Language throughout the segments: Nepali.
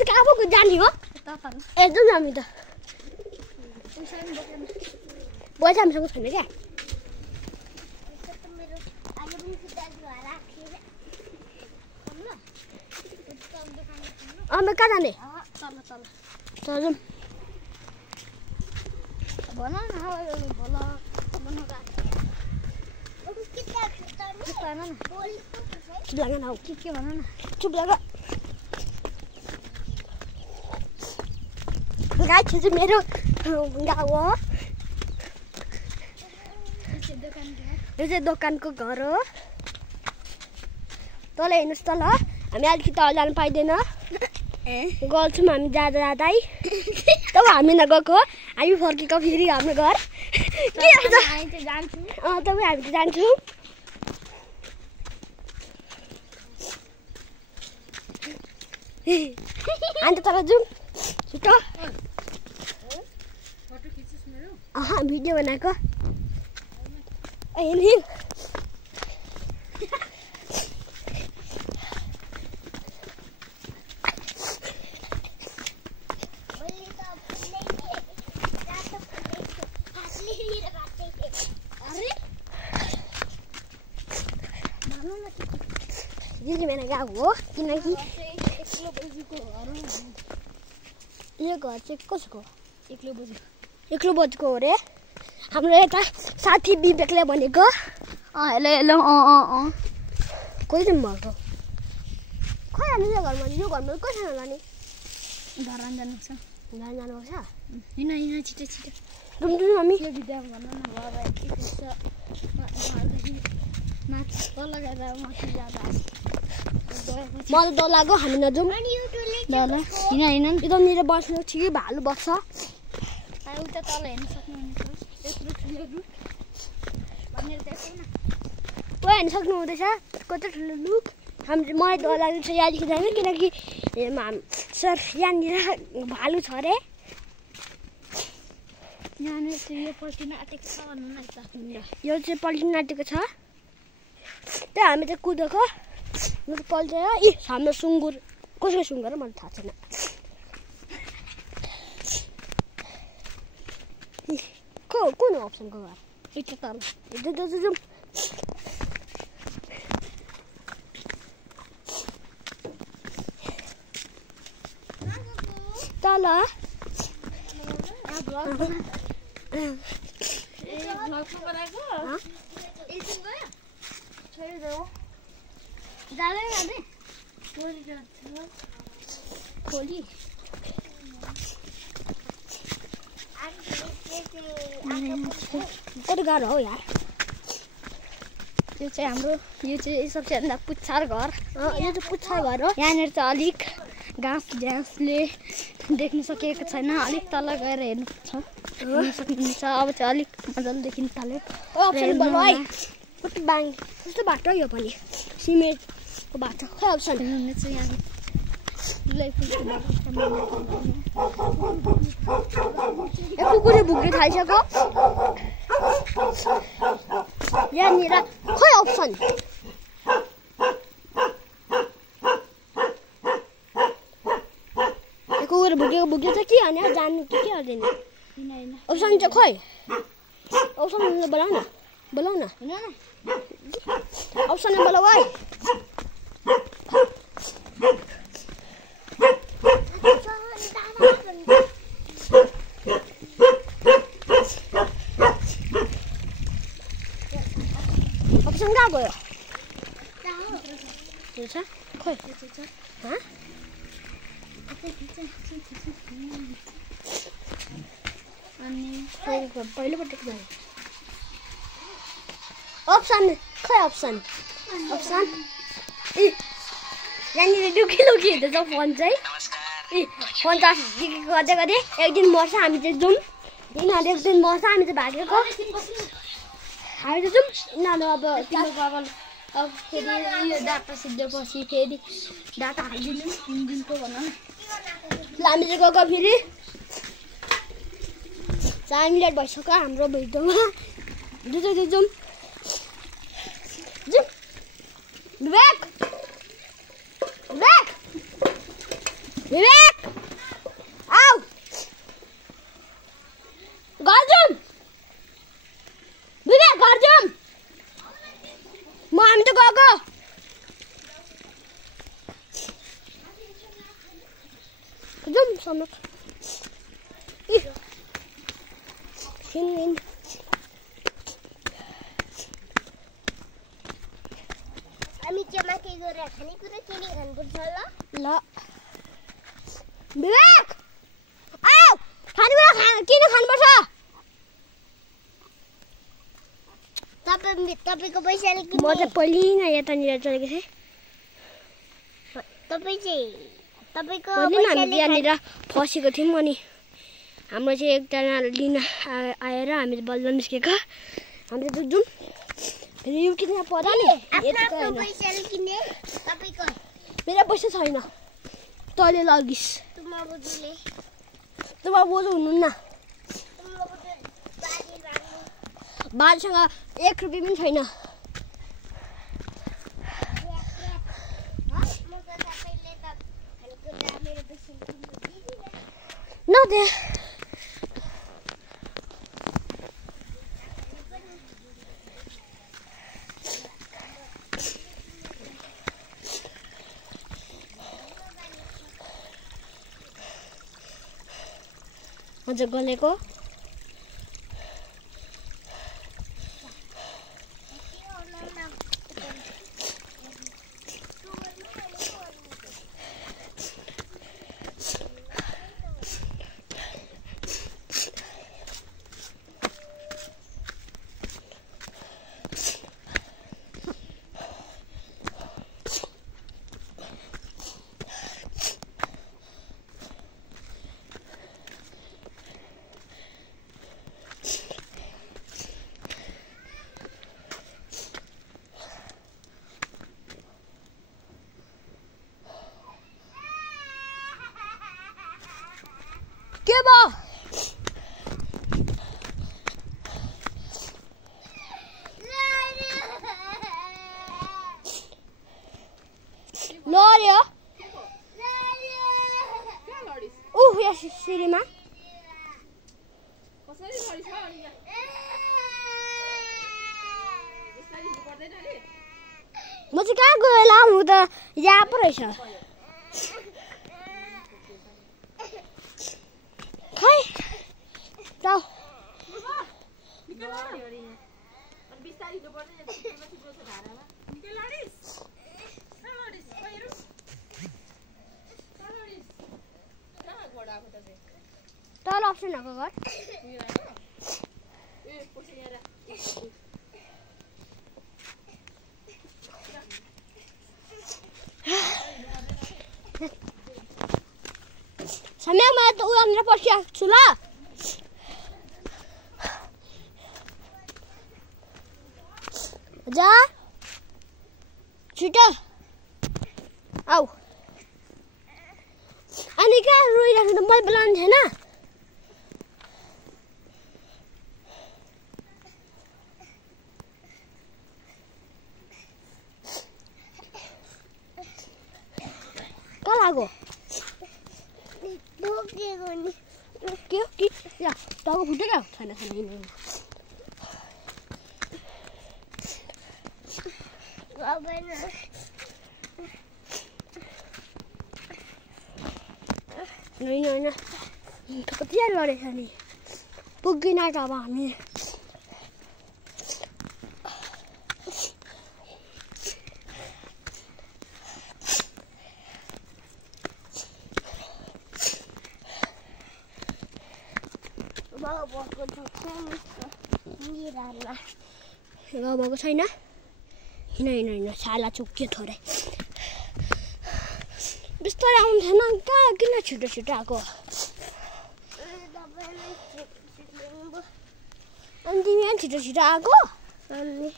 त कहाँ जाने हो ए जाउँ न हामी त पैसा हामीसँग छैन क्या અમે कहाँ जाने चल जाउँ भन न चुप लाग न के भन न चुप लाग गाइस चाहिँ मेरो गाउँ हो यो चाहिँ दोकानको घर हो तल हेर्नुहोस् तल हामी अलिकति तल जानु पाइँदैन गल्छौँ हामी जाँदै तब हामी नगएको हामी फर्केको फेरि हाम्रो घर के तपाईँ हामी त जान्छौँ अन्त तल जाउँ छिटो भिडियो बनाएको दिदी मेरो गाउँ हो किनकि यो घर चाहिँ कसको एक्लो बजीको हो रे हाम्रो यता साथी विवेकले भनेको हेलो कोही चाहिँ भएको खै हामी यो घरमा कसैसँग होला नि घर जानुपर्छ जानुपर्छ हिँड छिटो जाउँ हामी भिडियो भन न मलाई डर लाग्यो हामी नजाउँ हिँड यतानिर बस्नु ठिकै भालु बस्छ उता तल हेर्न सक्नुहुन्छ यत्रो ठुलो रुख भनेर देख्नु न हेर्न सक्नुहुँदैछ कति ठुलो रुख मलाई डर लाग्दैछ यहाँदेखि जानु किनकि सर यहाँनिर भालु छ अरे यहाँनिर चाहिँ यो पल्टिन आँटेको छ भन्नु न त यो चाहिँ पल्टिन आँटेको छ त्यही हामी चाहिँ कुदेको पल्टेर हाम्रो सुँगुर कसको सुँगुर मलाई थाहा छैन कुन अप्सनको घर यता तल जाउँ तल खोली कति गाह्रो हो यार यो चाहिँ हाम्रो यो चाहिँ सबैभन्दा पुच्छर घर यो चाहिँ पुच्छर घर हो यहाँनिर चाहिँ अलिक घाँसले देख्न सकिएको छैन अलिक तल गएर हेर्नु सक्नुहुन्छ अब चाहिँ अलिक मजाले देखिन थाल्यो कति बाङ कस्तो बाटो यो पनि सिमेन्टको बाटो खै अप्सन हुने चाहिँ यहाँ कुकुरले भुक्न थालिसक्यो यहाँनिर खै अप्सन कुकुर भुक्यो चाहिँ के भने जान्नु के गर्दैन अप्सन चाहिँ खै अप्सन बोलाउ न अप्सन बोलाउ है अप्सन कहाँ गयो खै पहिलोपटक जाने अप्सन खै अप्सन यहाँनिर लुकी हेर्दैछ फोन चाहिँ फोन चार्ज गर्दै एक दिन मर्छ हामी चाहिँ जाउँ यिनीहरू एक दिन मर्छ हामी चाहिँ भागेको हामी चाहिँ जाउँ यिनीहरू अब तिम्रो बाबाले अब फेरि यो डाटा सिद्धेपछि फेरि डाटा हालिदिनु 3 दिनको भन न ल हामी चाहिँ गएको फेरि 4 मिनट भइसक्यो हाम्रो भिडियोमा जाउँ विवेक विवेक आऊ गर्जम विवेक गर्जम म हामी त गएको जम समेत हामी केमा के गरेर खानेकुरा के नि खानुपर्छ ल विवेक आऊ खानेकुरा किन खानुपर्छ तपाईको पैसाले किन म त पहिले नै यतानिर चलेको थिएँ तपाईको पैसाले यहाँनिर फसेको थियौँ अनि हाम्रो चाहिँ एकजना लिन आएर हामी बल्ल निस्केका हामी त जुम फेरि यो किन पर्यो नि आफ्नो पैसाले किने तपाईको मेरो पैसा छैन तैँले लगिस् तुमा बोजू हुनुहुन्न बाजेसँग 1 रुपैयाँ पनि छैन नदे अझ गलेको के भयो लड्यो यहाँ सिँढीमा म चाहिँ कहाँ गयो होला म त यहाँ पो रहेछ खै जाऊ तल अप्सन भएको घर समयमा त उहाँनिर पर्खिआएको छु ल जा छिटो आऊ अनि कहाँ रोइराख्नु त मैले बोलाउनु थिएन कहाँ लाग्यो के हो कि या टाउको फुटेको छैन छैन होइन कति लडेछ नि पुग्दैन त अब हामी गाउँ भएको छैन हिँड छाला चुक्यो थोरै बिस्तारै आउँथेन कहाँ किन छिटो छिटो आएको अनि तिमी पनि छिटो छिटो आएको अनि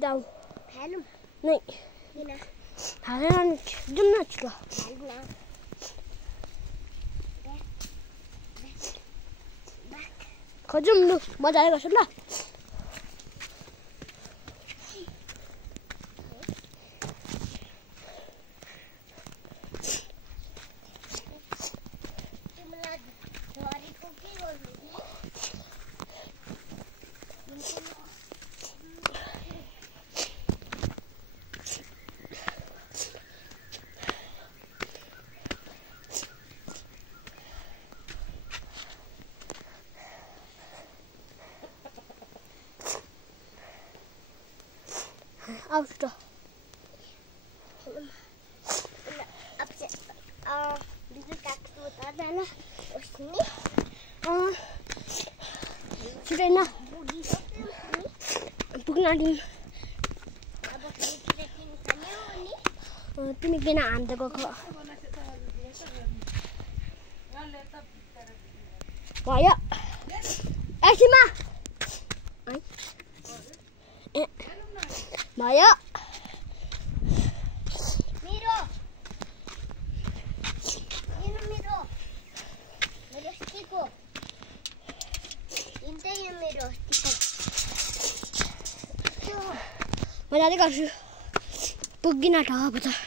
जाऊ हेलो नहीं किन हालेन जुम न छिटो खजुम लु मजाले गर्छु ल तिमीलाई झरेको के गर्नु आउँछु त अब चाहिँ बिजुली काट्नु त जान उसनी छिटै न पुग्न आँट्यौँ अब फेरि खाने हो नि तिमी बिना हामी त गएको भयो एकछिनमा भयो मेरो अस्तिको इन्टै यो मेरो अस्तिको मजाले गर्छु पुग्गिन आँट अब त